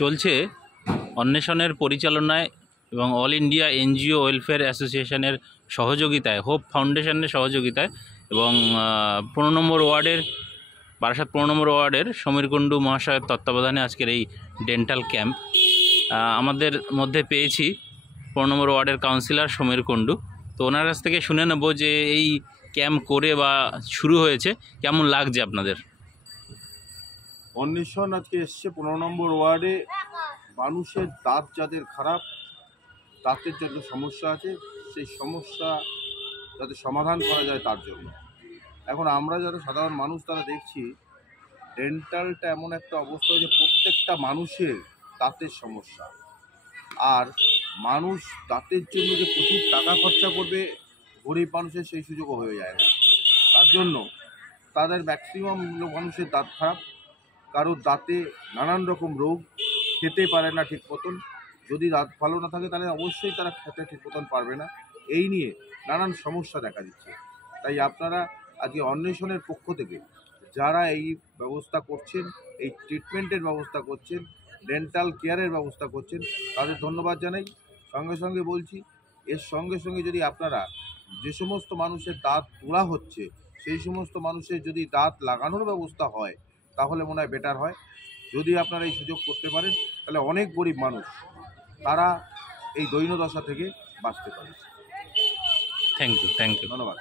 চলছে অন্বেষণের পরিচালনায় এবং অল ইন্ডিয়া এনজিও ওয়েলফেয়ার অ্যাসোসিয়েশনের সহযোগিতায়, হোপ ফাউন্ডেশনের সহযোগিতায় এবং 15 নম্বর ওয়ার্ডের বারাসাত 15 নম্বর ওয়ার্ডের সমীর কুণ্ডু মহাশয়ের তত্ত্বাবধানে আজকের এই ডেন্টাল ক্যাম্প আমাদের মধ্যে পেয়েছি 15 নম্বর ওয়ার্ডের কাউন্সিলর সমীর কুণ্ডু। তো ওনার কাছ থেকে শুনে নেব যে এই ক্যাম্প করে বা শুরু হয়েছে কেমন লাগছে আপনাদের। অন্বেষণ আজকে এসছে 15 নম্বর ওয়ার্ডে। মানুষের দাঁত যাদের খারাপ, দাঁতের যত সমস্যা আছে সেই সমস্যা যাতে সমাধান করা যায় তার জন্য। এখন আমরা যারা সাধারণ মানুষ তারা দেখছি ডেন্টালটা এমন একটা অবস্থা যে প্রত্যেকটা মানুষের দাঁতের সমস্যা, আর মানুষ দাঁতের জন্য যে প্রচুর টাকা খরচা করবে গরিব মানুষের সেই সুযোগও হয়ে যায় না। তার জন্য তাদের ম্যাক্সিমাম মানুষের দাঁত খারাপ, কারোর দাঁতে নানান রকম রোগ, খেতে পারে না ঠিক মতন। যদি দাঁত ভালো না থাকে তাহলে অবশ্যই তারা খেতে ঠিক মতন পারবে না। এই নিয়ে নানান সমস্যা দেখা দিচ্ছে। তাই আপনারা আজকে অন্বেষণের পক্ষ থেকে যারা এই ব্যবস্থা করছেন, এই ট্রিটমেন্টের ব্যবস্থা করছেন, ডেন্টাল কেয়ারের ব্যবস্থা করছেন, তাদের ধন্যবাদ জানাই। সঙ্গে সঙ্গে বলছি, এর সঙ্গে সঙ্গে যদি আপনারা যে সমস্ত মানুষের দাঁত তোলা হচ্ছে সেই সমস্ত মানুষের যদি দাঁত লাগানোর ব্যবস্থা হয় তাহলে মনে হয় বেটার হয়। যদি আপনারা এই সুযোগ করতে পারেন তাহলে অনেক গরিব মানুষ তারা এই দৈন্যদশা থেকে বাঁচতে পারে। থ্যাংক ইউ, ধন্যবাদ।